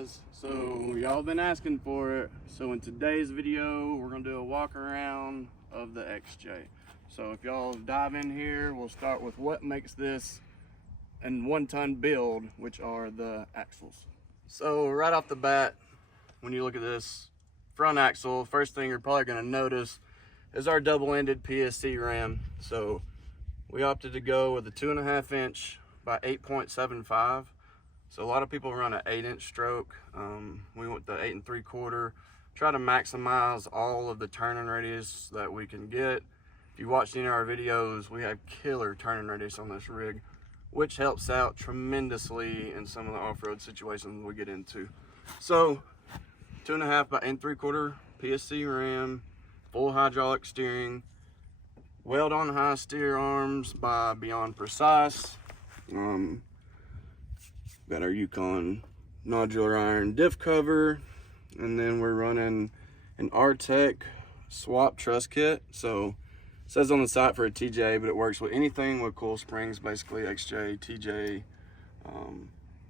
guys, so y'all been asking for it. So in today's video we're gonna do a walk around of the XJ. So if y'all dive in here, we'll start with what makes this an 1-ton build, which are the axles. So right off the bat, when you look at this front axle, first thing you're probably gonna notice is our double-ended PSC ram. So we opted to go with a 2.5 inch by 8.75. So a lot of people run an 8-inch stroke. We went the 8 3/4. Try to maximize all of the turning radius that we can get. If you watched any of our videos, we have killer turning radius on this rig, which helps out tremendously in some of the off-road situations we get into. So 2.5 by 8 3/4 PSC ram, full hydraulic steering, weld on high steer arms by Beyond Precise. Got our Yukon nodular iron diff cover, and then we're running an Artec swap truss kit. So it says on the site for a TJ, but it works with anything with coil springs, basically XJ, TJ,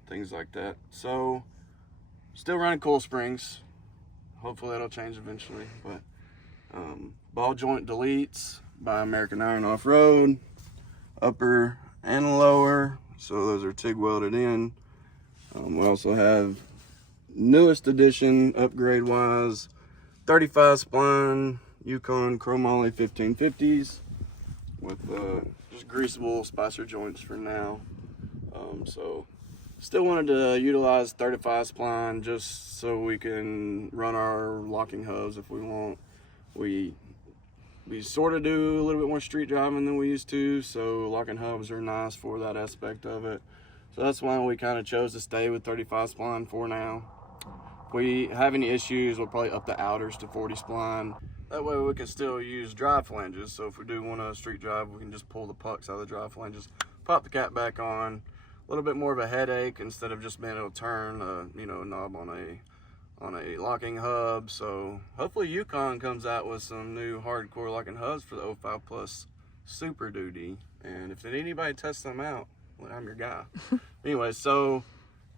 things like that. So still running coil springs. Hopefully that'll change eventually. But ball joint deletes by American Iron Off-Road, upper and lower. So those are TIG welded in. We also have newest edition, upgrade wise, 35 spline Yukon chromoly 1550s with just greasable spacer joints for now. So still wanted to utilize 35 spline just so we can run our locking hubs if we want. We sort of do a little bit more street driving than we used to, so locking hubs are nice for that aspect of it. So that's why we kind of chose to stay with 35 spline for now. If we have any issues, we'll probably up the outers to 40 spline. That way we can still use drive flanges. So if we do want to street drive, we can just pull the pucks out of the drive flanges, pop the cap back on. A little bit more of a headache instead of just being able to turn a knob on a locking hub. So hopefully Yukon comes out with some new hardcore locking hubs for the 05 Plus Super Duty. And if anybody tests them out, well, I'm your guy. Anyway, so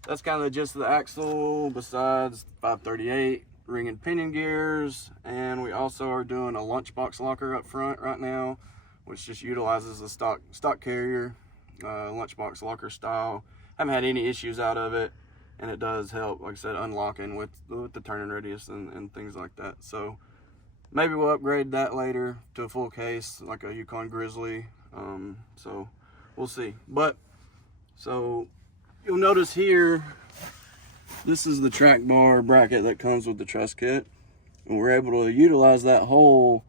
that's kind of the gist of the axle, besides 538 ring and pinion gears. And we also are doing a lunchbox locker up front right now, which just utilizes the stock carrier lunchbox locker style. Haven't had any issues out of it, and it does help, like I said, unlocking with the turning radius and things like that. So maybe we'll upgrade that later to a full case like a Yukon Grizzly. So we'll see. But so you'll notice here, this is the track bar bracket that comes with the truss kit, and we're able to utilize that hole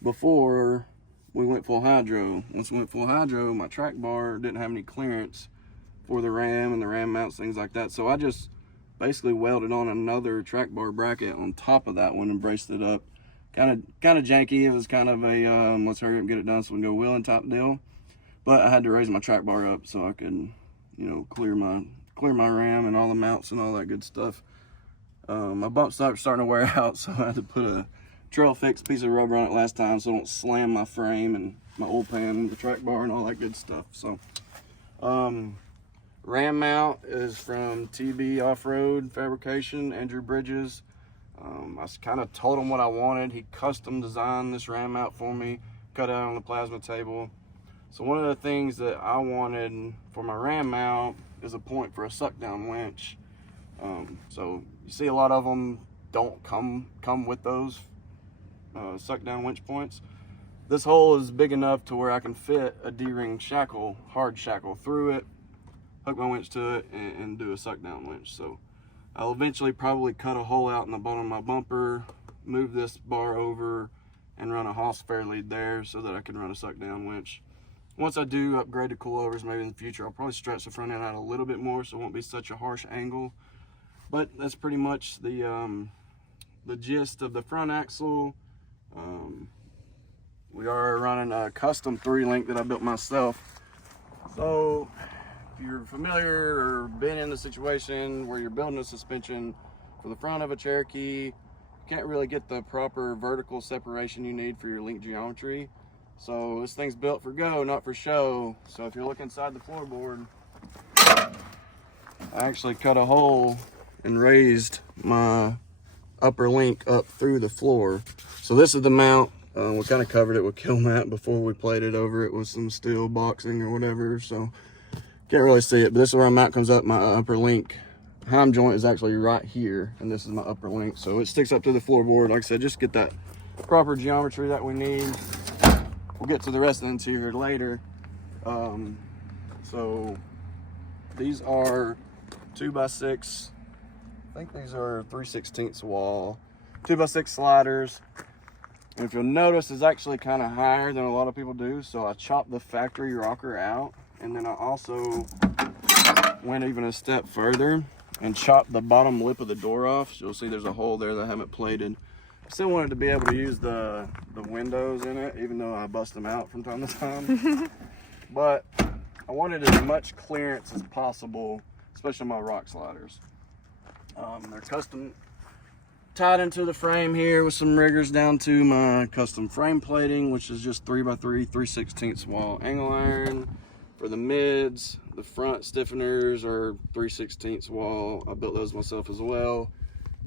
before we went full hydro. Once we went full hydro, my track bar didn't have any clearance for the ram and the ram mounts, things like that. So I just basically welded on another track bar bracket on top of that one and braced it up. Kind of janky. It was kind of a let's hurry up and get it done so we can go wheeling type deal. But I had to raise my track bar up so I could, clear my ram and all the mounts and all that good stuff. My bump stop's starting to wear out, so I had to put a trail fix piece of rubber on it last time so I don't slam my frame and my oil pan, the track bar, and all that good stuff. So ram mount is from TB Off-Road Fabrication, Andrew Bridges. I kind of told him what I wanted. He custom designed this ram mount for me, cut it out on the plasma table. So one of the things that I wanted for my ram mount is a point for a suck down winch. So you see a lot of them don't come with those suck down winch points. This hole is big enough to where I can fit a D-ring shackle, hard shackle through it, hook my winch to it, and do a suck down winch. So I'll eventually probably cut a hole out in the bottom of my bumper, move this bar over, and run a Haas fair lead there so that I can run a suck down winch. Once I do upgrade to coilovers, maybe in the future, I'll probably stretch the front end out a little bit more so it won't be such a harsh angle. But that's pretty much the gist of the front axle. We are running a custom 3-link that I built myself. So if you're familiar or been in the situation where you're building a suspension for the front of a Cherokee, you can't really get the proper vertical separation you need for your link geometry. So this thing's built for go, not for show. So if you look inside the floorboard, I actually cut a hole and raised my upper link up through the floor. So this is the mount. We kind of covered it with kill mat before we plated over it with some steel boxing or whatever, so can't really see it, but this is where my mount comes up. My upper link heim joint is actually right here, and this is my upper link, so it sticks up to the floorboard. Like I said, just get that proper geometry that we need. We'll get to the rest of the interior later. So these are 2x6, I think these are 3/16 wall, 2x6 sliders. And if you'll notice, it's actually kind of higher than a lot of people do, so I chopped the factory rocker out, and then I also went even a step further and chopped the bottom lip of the door off. So you'll see there's a hole there that I haven't plated. I still wanted to be able to use the windows in it, even though I bust them out from time to time. But I wanted as much clearance as possible, especially my rock sliders. They're custom tied into the frame here with some riggers down to my custom frame plating, which is just 3x3 3/16 wall angle iron. For the mids, the front stiffeners are 3/16 wall. I built those myself as well.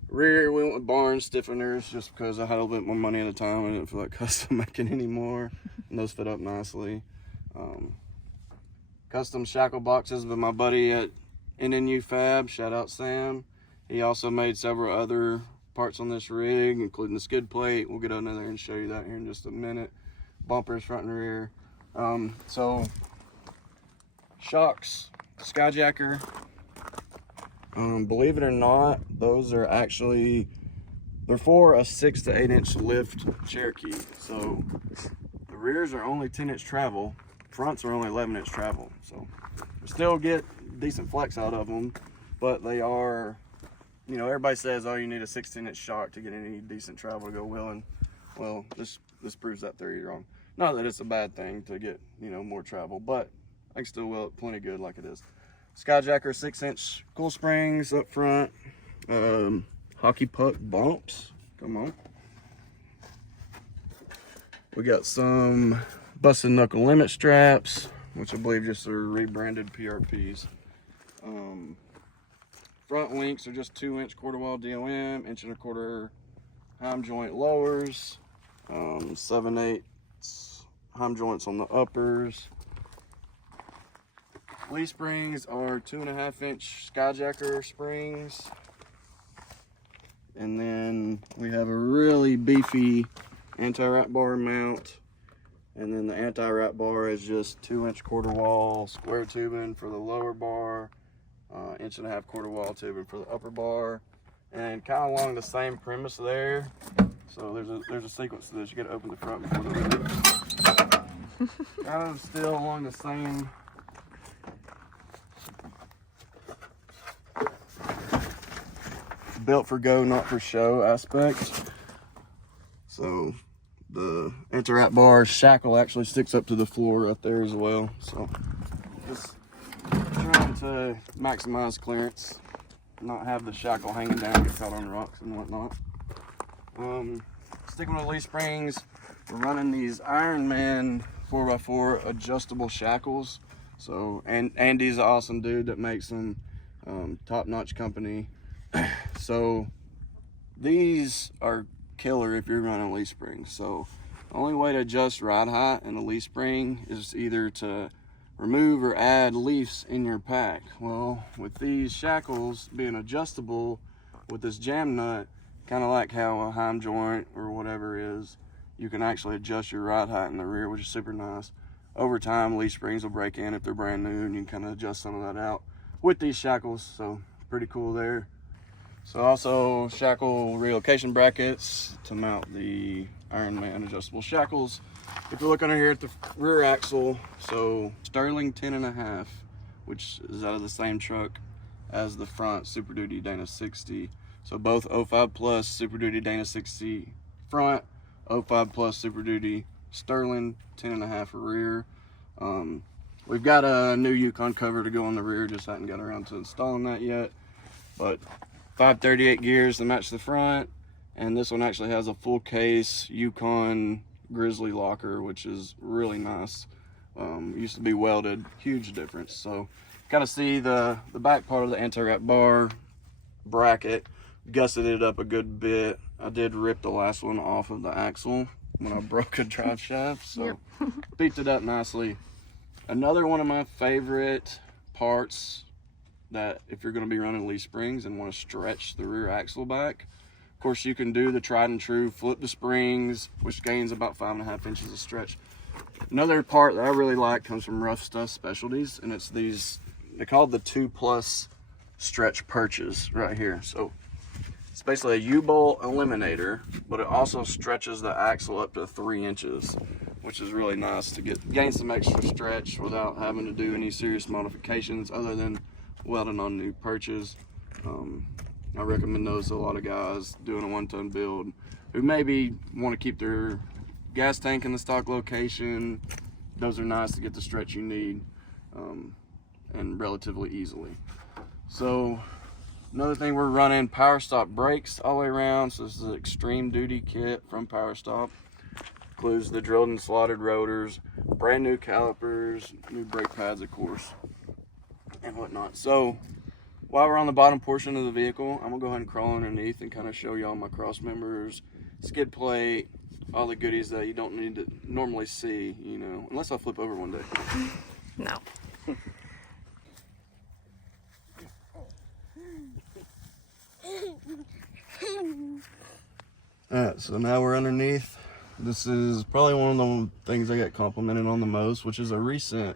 Rear, we went with barn stiffeners just because I had a little bit more money at the time. I didn't feel like custom making anymore, and those fit up nicely. Custom shackle boxes with my buddy at NNU Fab, shout out Sam. He also made several other parts on this rig, including the skid plate. We'll get under there and show you that here in just a minute. Bumpers front and rear. So shocks, skyjacker. Believe it or not, those are actually, they're for a 6 to 8 inch lift Cherokee. So the rears are only 10-inch travel, fronts are only 11-inch travel. So we still get decent flex out of them, but they are, you know, everybody says, oh, you need a 16-inch shock to get any decent travel to go wheeling. Well, this proves that theory wrong. Not that it's a bad thing to get, you know, more travel, but I can still wheel it plenty good like it is. Skyjacker 6-inch coil springs up front. Hockey puck bumps. Come on. We got some busted knuckle limit straps, which I believe just are rebranded PRPs. Front links are just 2-inch quarter wall DOM, 1.25 heim joint lowers, 7/8 heim joints on the uppers. Lee springs are 2.5-inch skyjacker springs. And then we have a really beefy anti-wrap bar mount. And then the anti-wrap bar is just 2-inch quarter wall square tubing for the lower bar, 1.5-inch quarter wall tubing for the upper bar. And kind of along the same premise there. So there's a sequence to this. You got to open the front before the hood. Kind of still along the same built for go, not for show aspect. So the anti-wrap bar shackle actually sticks up to the floor up there as well. So just trying to maximize clearance, not have the shackle hanging down, get caught on rocks and whatnot. Sticking with Lee springs, we're running these Ironman 4x4 adjustable shackles. So, and Andy's an awesome dude that makes them, top-notch company. So these are killer if you're running Lee springs. So the only way to adjust ride height in a Lee spring is either to remove or add leafs in your pack. Well, with these shackles being adjustable with this jam nut, kind of like how a heim joint or whatever is, you can actually adjust your ride height in the rear, which is super nice. Over time, Lee springs will break in if they're brand new, and you can kind of adjust some of that out with these shackles. So pretty cool there. So also shackle relocation brackets to mount the Ironman adjustable shackles. If you look under here at the rear axle, so Sterling 10.5, which is out of the same truck as the front Super Duty Dana 60. So both 05 Plus Super Duty Dana 60 front, 05 Plus Super Duty Sterling 10.5 rear. We've got a new Yukon cover to go on the rear, just hadn't got around to installing that yet. But 538 gears to match the front, and this one actually has a full case Yukon Grizzly locker, which is really nice. Used to be welded, huge difference. So gotta see the back part of the anti-wrap bar. bracket, gusseted it up a good bit. I did rip the last one off of the axle when I broke a drive shaft, so beefed it up nicely. Another one of my favorite parts, that if you're going to be running leaf springs and want to stretch the rear axle back, of course you can do the tried and true flip the springs, which gains about 5.5 inches of stretch. Another part that I really like comes from Rough Stuff Specialties, and it's these, they're called the 2+ stretch perches right here. So it's basically a U-bolt eliminator, but it also stretches the axle up to 3 inches, which is really nice to gain some extra stretch without having to do any serious modifications other than welding on new perches. I recommend those to a lot of guys doing a 1-ton build who maybe want to keep their gas tank in the stock location. Those are nice to get the stretch you need, and relatively easily. So another thing, we're running Power Stop brakes all the way around. So this is an extreme duty kit from Power Stop. Includes the drilled and slotted rotors, brand new calipers, new brake pads, of course, and whatnot. So while we're on the bottom portion of the vehicle, I'm gonna go ahead and crawl underneath and kind of show y'all my cross members, skid plate, all the goodies that you don't need to normally see, you know, unless I flip over one day. No. Alright, so now we're underneath. This is probably one of the things I get complimented on the most, which is a recent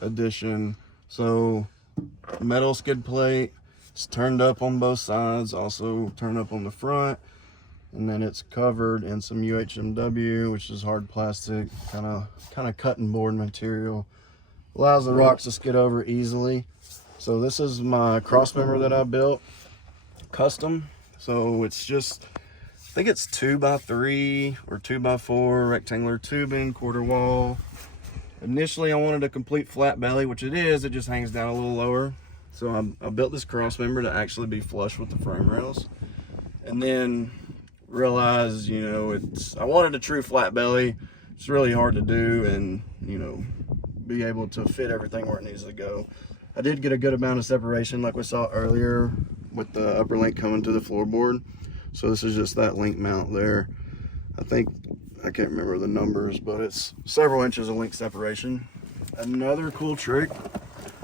addition. So metal skid plate, it's turned up on both sides, also turned up on the front, and then it's covered in some UHMW, which is hard plastic, kind of cutting board material. Allows the rocks to skid over easily. So this is my cross member that I built custom. So it's just, I think it's 2x3 or 2x4 rectangular tubing, quarter wall. Initially I wanted a complete flat belly, which it is, it just hangs down a little lower. So I built this cross member to actually be flush with the frame rails, and then realized, you know, I wanted a true flat belly. It's really hard to do, and, you know, be able to fit everything where it needs to go. I did get a good amount of separation like we saw earlier with the upper link coming to the floorboard. So this is just that link mount there. I can't remember the numbers, but it's several inches of link separation. Another cool trick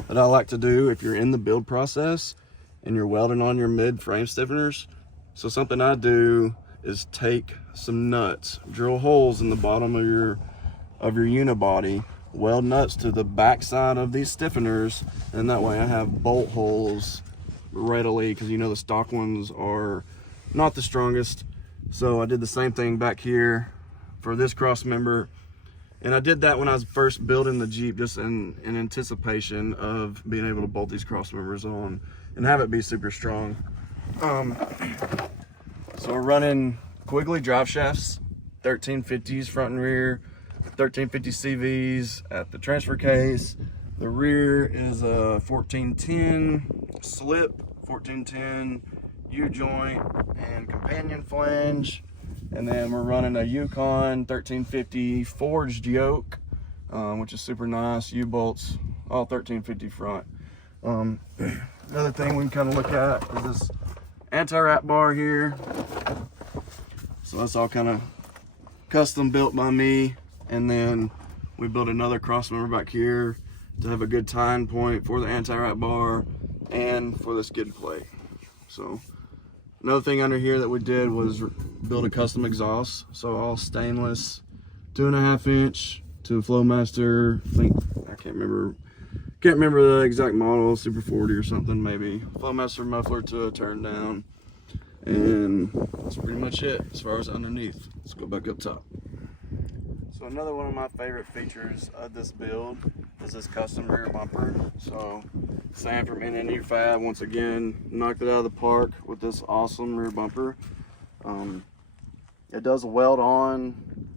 that I like to do if you're in the build process and you're welding on your mid frame stiffeners. So something I do is take some nuts, drill holes in the bottom of your unibody, weld nuts to the back side of these stiffeners, and that way I have bolt holes readily, because you know the stock ones are not the strongest. So I did the same thing back here for this cross member, and I did that when I was first building the Jeep, just in anticipation of being able to bolt these cross members on and have it be super strong. So we're running Quigley drive shafts, 1350s front and rear, 1350 CVs at the transfer case. The rear is a 1410 slip, 1410 U-joint and companion flange. And then we're running a Yukon 1350 forged yoke, which is super nice. U-bolts, all 1350 front. Another thing we can kind of look at is this anti-wrap bar here. So that's all kind of custom built by me. And then we built another cross member back here to have a good tying point for the anti-wrap bar and for the skid plate. So another thing under here that we did was build a custom exhaust. So all stainless, 2.5 inch to Flowmaster. I can't remember the exact model, Super 40 or something maybe. Flowmaster muffler to a turn down. And that's pretty much it as far as underneath. Let's go back up top. So another one of my favorite features of this build is this custom rear bumper. So Sam from NNU Fab once again knocked it out of the park with this awesome rear bumper. It does weld on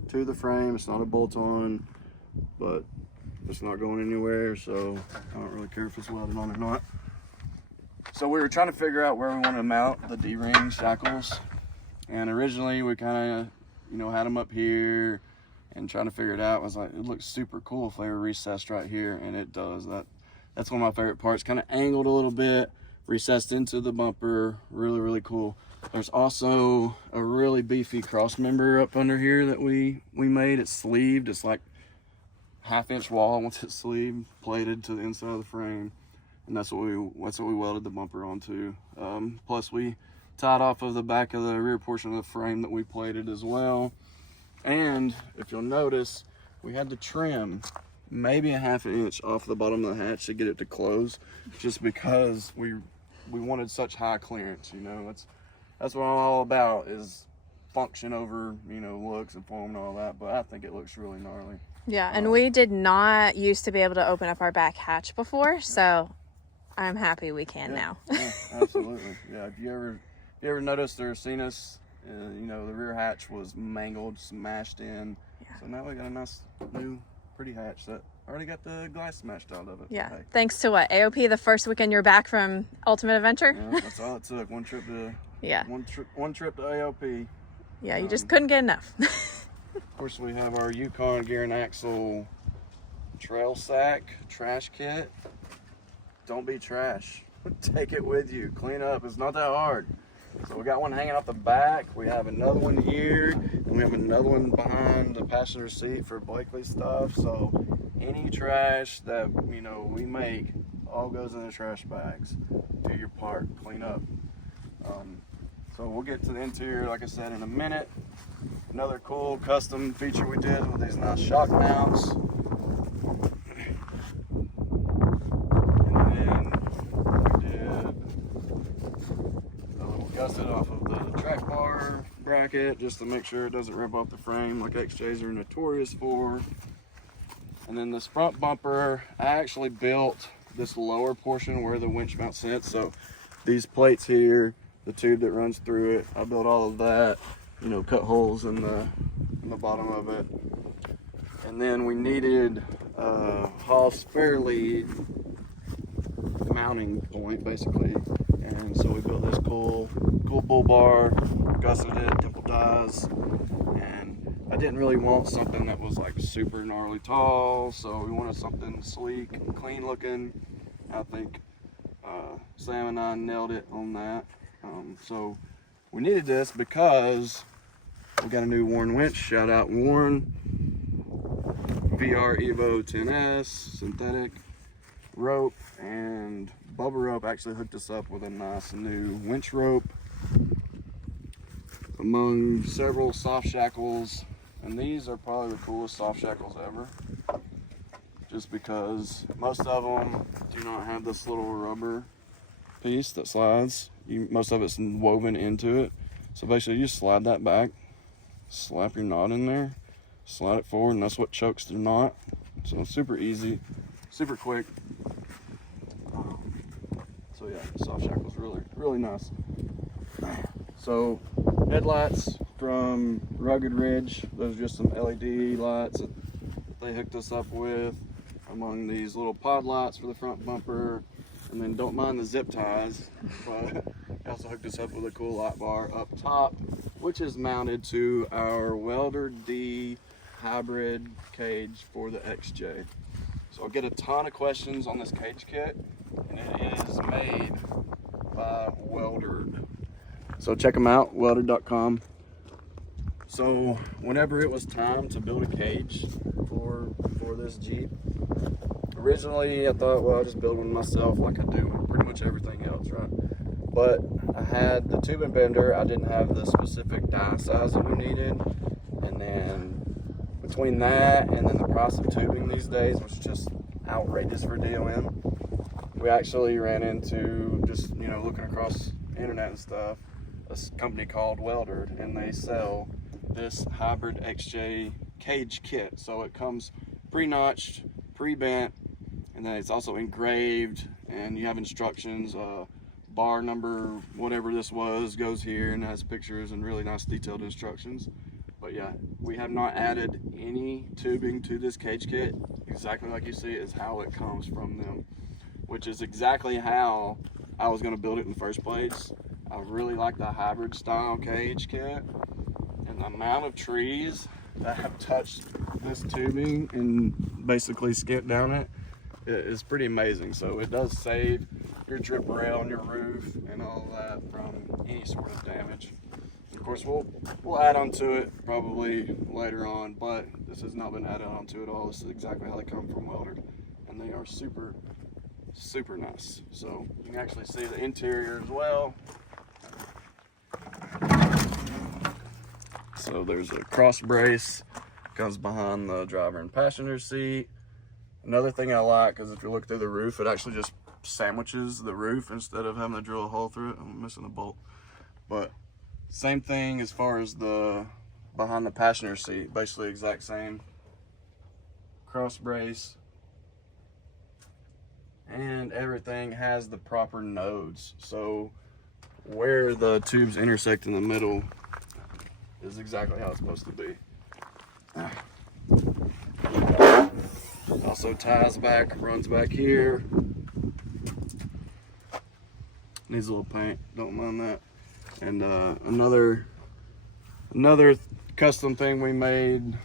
to the frame. It's not a bolt on, but it's not going anywhere, so I don't really care if it's welded on or not. So we were trying to figure out where we want to mount the D-ring shackles, and originally we kind of, you know, had them up here and trying to figure it out. I was like, it looks super cool if they were recessed right here, and it does. That's one of my favorite parts. Kind of angled a little bit, recessed into the bumper. Really, really cool. There's also a really beefy cross member up under here that we made. It's sleeved. It's like 1/2 inch wall once it's sleeved, plated to the inside of the frame, and that's what we welded the bumper onto. Plus we tied off of the back of the rear portion of the frame that we plated as well. And if you'll notice, we had to trim maybe 1/2 inch off the bottom of the hatch to get it to close, just because we wanted such high clearance. You know, that's what I'm all about, is function over, you know, looks and form and all that. But I think it looks really gnarly. Yeah, and we did not used to be able to open up our back hatch before, so I'm happy we can now. Yeah, absolutely. Yeah, if you ever noticed or seen us, you know, the rear hatch was mangled, smashed in. Yeah. So now we got a nice new pretty hatch that already got the glass smashed out of it. Yeah. Hey. Thanks to what? AOP the first weekend you're back from Ultimate Adventure? Yeah, that's all it took. One trip to one trip to AOP. Yeah, you just couldn't get enough. Of course, we have our Yukon gear and axle trail sack trash kit. Don't be trash. Take it with you. Clean up. It's not that hard. So we got one hanging off the back. We have another one here, and we have another one behind the passenger seat for Blakely stuff. So any trash that, you know, we make all goes in the trash bags. Do your part. Clean up. So we'll get to the interior, like I said, in a minute. Another cool custom feature we did with these nice shock mounts. And then we did a little gusset off of the track bar bracket just to make sure it doesn't rip off the frame like XJs are notorious for. And then this front bumper, I actually built this lower portion where the winch mount sits. So these plates here, the tube that runs through it, I built all of that. You know, cut holes in the bottom of it. And then we needed a Hall spare lead mounting point, basically. And so we built this cool bull bar, gusseted it, dimple dies. And I didn't really want something that was like super gnarly tall, so we wanted something sleek and clean looking. I think Sam and I nailed it on that. So we needed this because we got a new Warren winch. Shout out Warren. VR Evo 10S synthetic rope, and Bubba Rope actually hooked us up with a nice new winch rope among several soft shackles, and these are probably the coolest soft shackles ever, just because most of them do not have this little rubber piece that slides. Most of it's woven into it, so basically you just slide that back, slap your knot in there, slide it forward, and that's what chokes the knot. So it's super easy, super quick. So yeah, soft shackle's really nice. So headlights from Rugged Ridge. Those are just some LED lights that they hooked us up with, among these little pod lights for the front bumper. And then don't mind the zip ties, but they also hooked us up with a cool light bar up top, which is mounted to our Welder D hybrid cage for the XJ. So I get a ton of questions on this cage kit, and it is made by Weldered. So check them out, weldered.com. So whenever it was time to build a cage for this Jeep, originally I thought, well, I'll just build one myself like I do with pretty much everything else, right? But I had the tube and bender. I didn't have the specific die size that we needed. And then between that and then the price of tubing these days, which is just outrageous for DOM, we actually ran into, just, you know, looking across the internet and stuff, a company called Weldered, and they sell this hybrid XJ cage kit. So it comes pre-notched, pre-bent, and then it's also engraved, and you have instructions. Bar number, whatever this was, goes here and has pictures and really nice detailed instructions. But yeah, we have not added any tubing to this cage kit. Exactly like you see it is how it comes from them, which is exactly how I was going to build it in the first place. I really like the hybrid style cage kit, and the amount of trees that have touched this tubing and basically skipped down it is pretty amazing. So it does save your drip rail on your roof and all that from any sort of damage. Of course, we'll add on to it probably later on, but this has not been added on to at all. This is exactly how they come from welded, and they are super, super nice. So you can actually see the interior as well. So there's a cross brace, comes behind the driver and passenger seat. Another thing I like is if you look through the roof, it actually just sandwiches the roof instead of having to drill a hole through it. I'm missing a bolt. But same thing as far as the behind the passenger seat, basically exact same cross brace. And everything has the proper nodes. So where the tubes intersect in the middle is exactly how it's supposed to be. Also ties back, runs back here. Needs a little paint, don't mind that. And another custom thing we made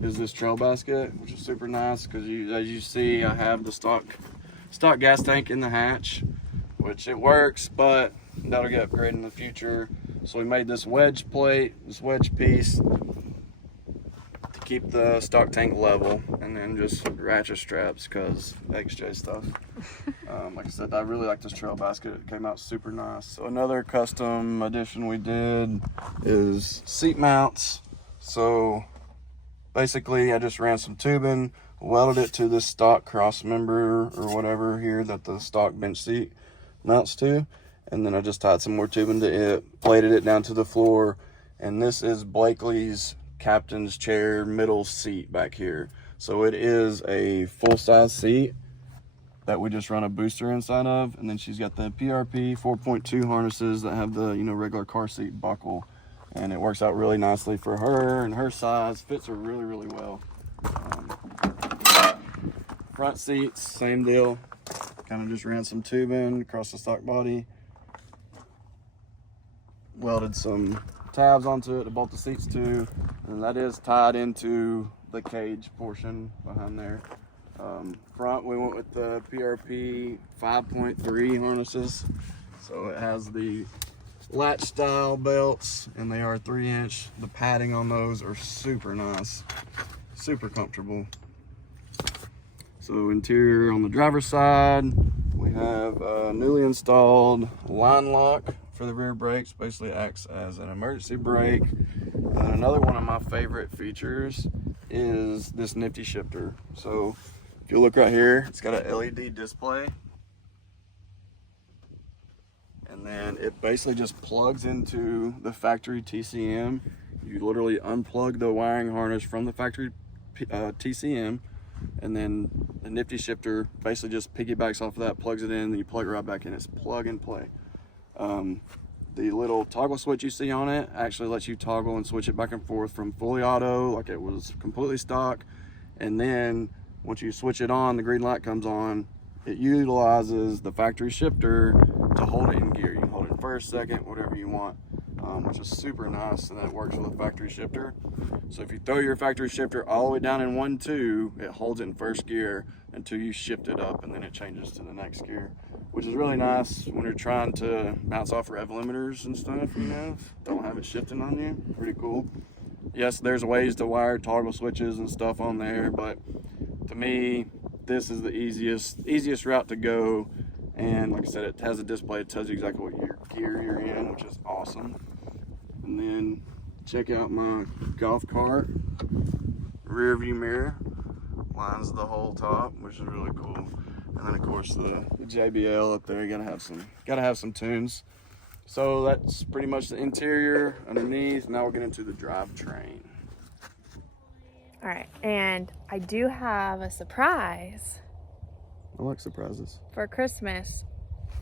is this trail basket, which is super nice because as you see, I have the stock gas tank in the hatch, which it works, but that'll get upgraded in the future. So we made this wedge plate, this wedge piece, to keep the stock tank level, and then just ratchet straps because XJ stuff. Like I said, I really like this trail basket. It came out super nice. So another custom addition we did is seat mounts. So basically I just ran some tubing, welded it to this stock cross member or whatever here that the stock bench seat mounts to. And then I just tied some more tubing to it, plated it down to the floor. And this is Blakely's captain's chair middle seat back here. So it is a full-size seat that we just run a booster inside of. And then she's got the PRP 4.2 harnesses that have the, regular car seat buckle. And it works out really nicely for her and her size. Fits her really, really well. Front seats, same deal. Kind of just ran some tubing across the stock body. Welded some tabs onto it to bolt the seats to, and that is tied into the cage portion behind there. Front, we went with the PRP 5.3 harnesses, so it has the latch style belts, and they are 3-inch. The padding on those are super nice, super comfortable. So interior on the driver's side, we have a newly installed line lock for the rear brakes. Basically acts as an emergency brake. And another one of my favorite features is this nifty shifter. So if you look right here, it's got a LED display, and then it basically just plugs into the factory TCM. You literally unplug the wiring harness from the factory TCM, and then the nifty shifter basically just piggybacks off of that, plugs it in, and you plug it right back in. It's plug and play. The little toggle switch you see on it actually lets you toggle and switch it back and forth from fully auto, like it was completely stock, and then once you switch it on, the green light comes on. It utilizes the factory shifter to hold it in gear. You can hold it in first, second, whatever you want, which is super nice, and that works with a factory shifter. So if you throw your factory shifter all the way down in 1-2, it holds it in first gear until you shift it up, and then it changes to the next gear, which is really nice when you're trying to bounce off rev limiters and stuff, don't have it shifting on you. Pretty cool. Yes, there's ways to wire toggle switches and stuff on there, but to me, this is the easiest route to go. And like I said, it has a display. It tells you exactly what gear you're in, which is awesome. And then check out my golf cart rear view mirror. Lines the whole top, which is really cool. And then of course the JBL up there. You gotta have some tunes. So that's pretty much the interior. Underneath, now we'll get into the drivetrain. All right, and I do have a surprise. I like surprises. For Christmas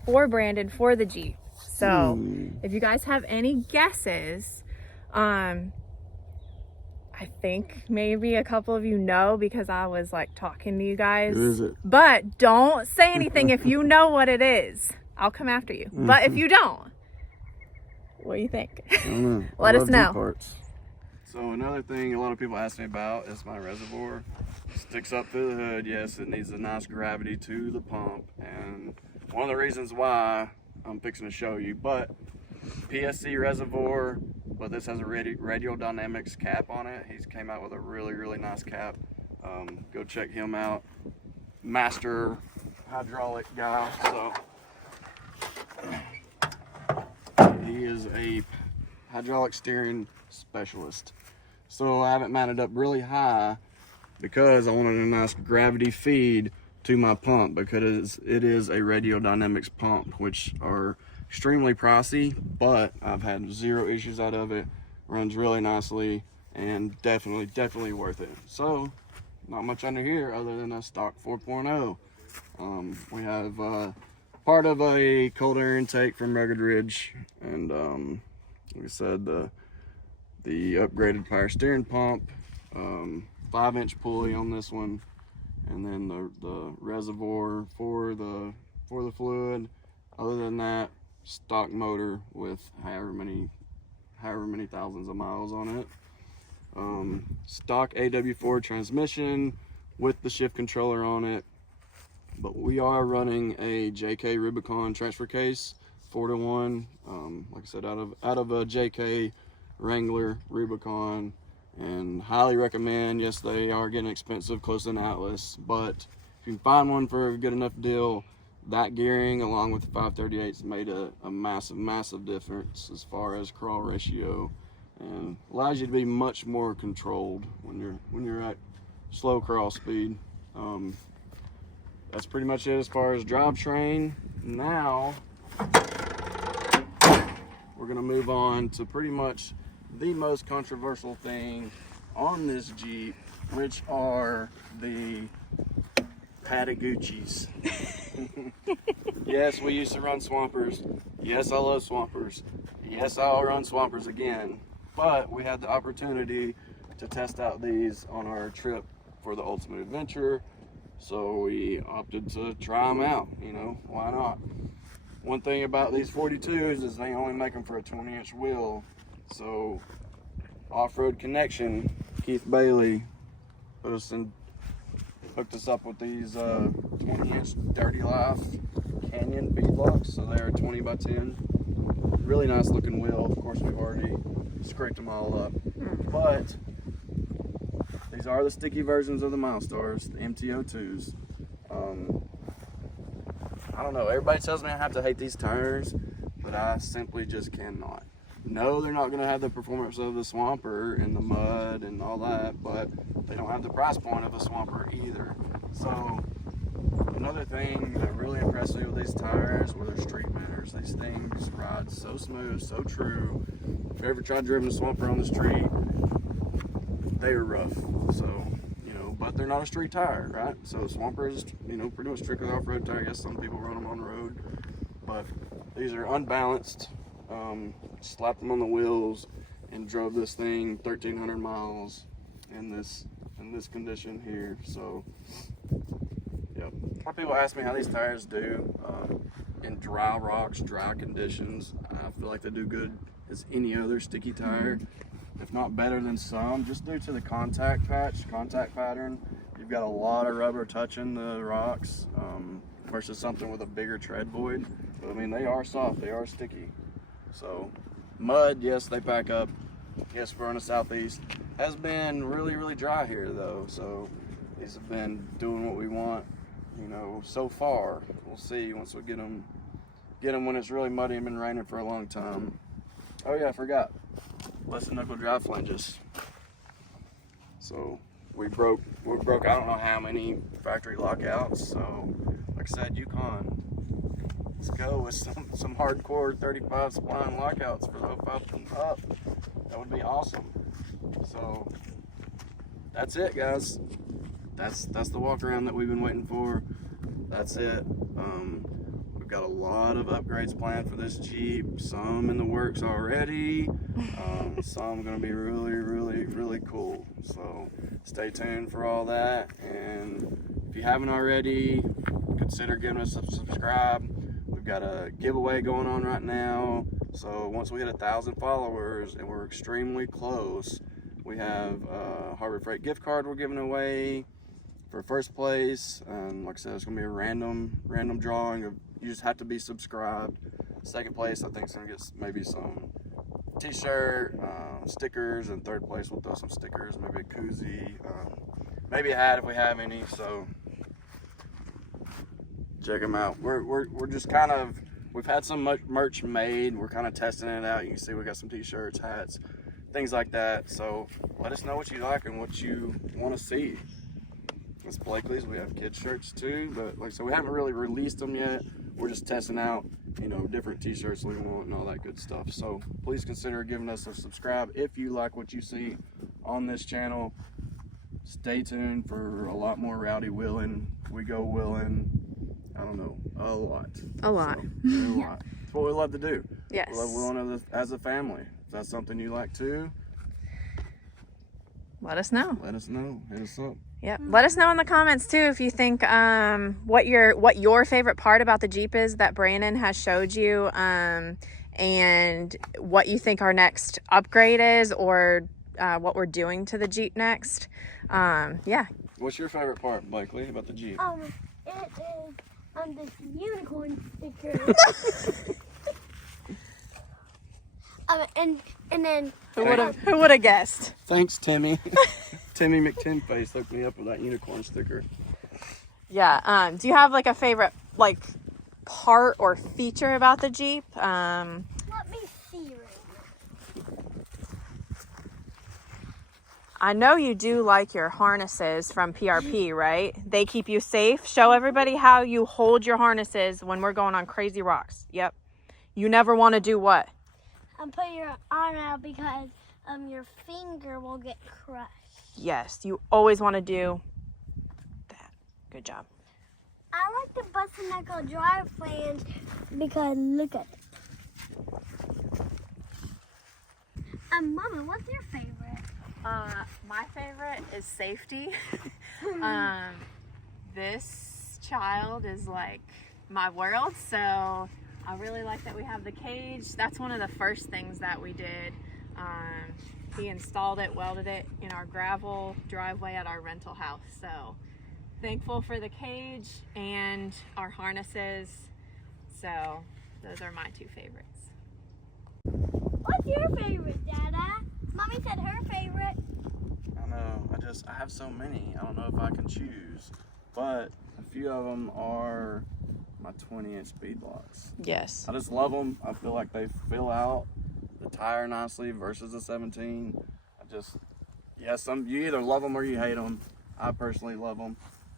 for Brandon for the Jeep. So if you guys have any guesses, I think maybe a couple of you know because I was like talking to you guys. Who is it? But don't say anything if you know what it is. I'll come after you. But if you don't, what do you think? I don't know. Let us know. Parts. So another thing a lot of people ask me about is my reservoir. Sticks up through the hood. Yes, it needs a nice gravity to the pump, and one of the reasons why I'm fixing to show you. But PSC Reservoir, but this has a radial dynamics cap on it. He's came out with a really nice cap. Go check him out. Master hydraulic guy. So he is a hydraulic steering specialist. So I have it mounted up really high because I wanted a nice gravity feed to my pump, because it is a radial dynamics pump, which are extremely pricey, but I've had zero issues out of it. Runs really nicely and definitely worth it. So not much under here other than a stock 4.0. We have part of a cold air intake from Rugged Ridge, and like I said, the upgraded power steering pump, 5-inch pulley on this one, and then the reservoir for the fluid. Other than that, stock motor with however many thousands of miles on it. Stock AW4 transmission with the shift controller on it, but we are running a JK Rubicon transfer case 4-to-1, like I said, out of a JK Wrangler Rubicon, and highly recommend. Yes, they are getting expensive, close to an Atlas, but if you can find one for a good enough deal, that gearing along with the 538s made a massive difference as far as crawl ratio, and allows you to be much more controlled when you're at slow crawl speed. That's pretty much it as far as drivetrain. Now we're gonna move on to pretty much the most controversial thing on this Jeep, which are the Patagucci's. Yes, we used to run Swampers. Yes, I love Swampers. Yes, I'll run Swampers again. But we had the opportunity to test out these on our trip for the Ultimate Adventure, so we opted to try them out. You know, why not? One thing about these 42s is they only make them for a 20-inch wheel. So Off-Road Connection, Keith Bailey, hooked us up with these 20-inch Dirty Life Canyon feedlocks. So they're 20 by 10. Really nice looking wheel. Of course, we've already scraped them all up. But these are the sticky versions of the Milestars, the MT02s. I don't know, everybody tells me I have to hate these tires, but I simply just cannot. No, they're not going to have the performance of the Swamper in the mud and all that, but they don't have the price point of a Swamper either. So another thing that really impressed me with these tires were their street manners. These things ride so smooth, so true. If you ever tried driving a Swamper on the street, they are rough. So, you know, but they're not a street tire, right? So Swamper is, you know, pretty much strictly off-road tire. I guess some people run them on the road, but these are unbalanced. Slapped them on the wheels and drove this thing 1,300 miles in this condition here. So, yep. A lot of people ask me how these tires do in dry rocks, dry conditions. I feel like they do good as any other sticky tire, if not better than some, just due to the contact pattern. You've got a lot of rubber touching the rocks versus something with a bigger tread void. But I mean, they are soft, they are sticky. So mud, yes, they pack up. Yes, we're in the southeast. Has been really dry here though, so these have been doing what we want, you know, so far. We'll see once we get them when it's really muddy and been raining for a long time. Oh yeah, I forgot. Lesson knuckle drive flanges. So we broke I don't know how many factory lockouts. So like I said, Yukon. Let's go with some hardcore 35 spline lockouts for the 05 and up. That would be awesome. So that's it, guys. That's the walk around that we've been waiting for. That's it. We've got a lot of upgrades planned for this Jeep. Some in the works already. Some gonna be really cool. So stay tuned for all that. And if you haven't already, consider giving us a subscribe. We've got a giveaway going on right now. So once we hit 1,000 followers, and we're extremely close, we have a Harbor Freight gift card we're giving away, for first place. And like I said, it's gonna be a random drawing. You just have to be subscribed. Second place, I think it's gonna get maybe some t-shirt, stickers, and third place we'll throw some stickers, maybe a koozie, maybe a hat if we have any. So check them out. We're just kind of, we've had some merch made. We're kind of testing it out. You can see we got some t-shirts, hats, things like that. So let us know what you like and what you want to see. It's Blakely's. We have kids shirts too, but like I said, we haven't really released them yet. We're just testing out, you know, different t-shirts we want and all that good stuff. So please consider giving us a subscribe if you like what you see on this channel. Stay tuned for a lot more rowdy wheeling. We go wheeling, I don't know, a lot. A lot. So, a lot. That's what we love to do. Yes. We love wheeling as a family. If that's something you like too, let us know. let us know. Hit us up. Yep. Let us know in the comments too if you think what your favorite part about the Jeep is that Brandon has showed you, and what you think our next upgrade is, or what we're doing to the Jeep next. Yeah. What's your favorite part, Blakely, about the Jeep? It is this unicorn sticker. and then Who would have guessed? Thanks, Timmy. Timmy McTinface hooked me up with that unicorn sticker. Yeah. Do you have like a favorite like part or feature about the Jeep? let me see right now. I know you do like your harnesses from PRP, right? They keep you safe. Show everybody how you hold your harnesses when we're going on crazy rocks. Yep. You never want to do what? Put your arm out because your finger will get crushed. Yes, you always want to do that. Good job. I like the Bus-and-Echo Drivetrains because look at it. Mama, what's your favorite? My favorite is safety. This child is like my world, so I really like that we have the cage. That's one of the first things that we did. He installed it, welded it in our gravel driveway at our rental house. So thankful for the cage and our harnesses. So those are my two favorites. What's your favorite, Dada? Mommy said her favorite. I know. I have so many. I don't know if I can choose, but a few of them are my 20-inch speed blocks. Yes. I just love them. I feel like they fill out the tire nicely versus the 17. You either love them or you hate them. I personally love them.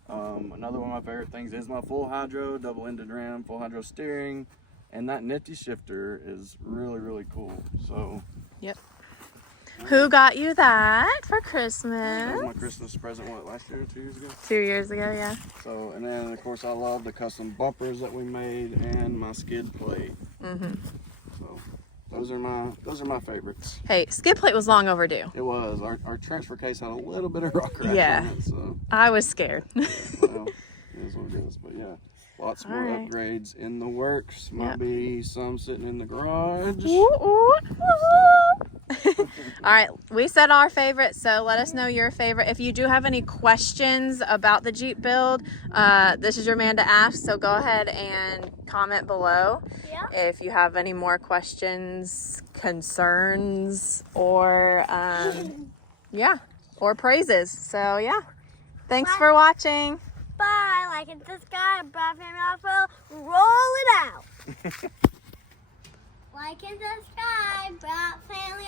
Another one of my favorite things is my full hydro, double-ended rim, full hydro steering, and that nifty shifter is really, really cool. So. Yep. Who got you that for That Christmas? was my Christmas present, last year or 2 years ago? 2 years ago, yeah. So, and then of course I love the custom bumpers that we made and my skid plate. Mm-hmm. So those are my favorites. Hey, skid plate was long overdue. It was. Our transfer case had a little bit of rock crash Yeah. on it, so I was scared. well, it is what it is. But yeah, lots more Alright. upgrades in the works. Might Yep. be some sitting in the garage. Ooh, ooh. All right, we said our favorite, so let us know your favorite. If you do have any questions about the Jeep build, this is your man to ask, so go ahead and comment below. Yeah. If you have any more questions, concerns, or yeah, or praises. So yeah, thanks for watching. Bye. Like and subscribe. Bye, family. Also, roll it out. Like and subscribe. Family.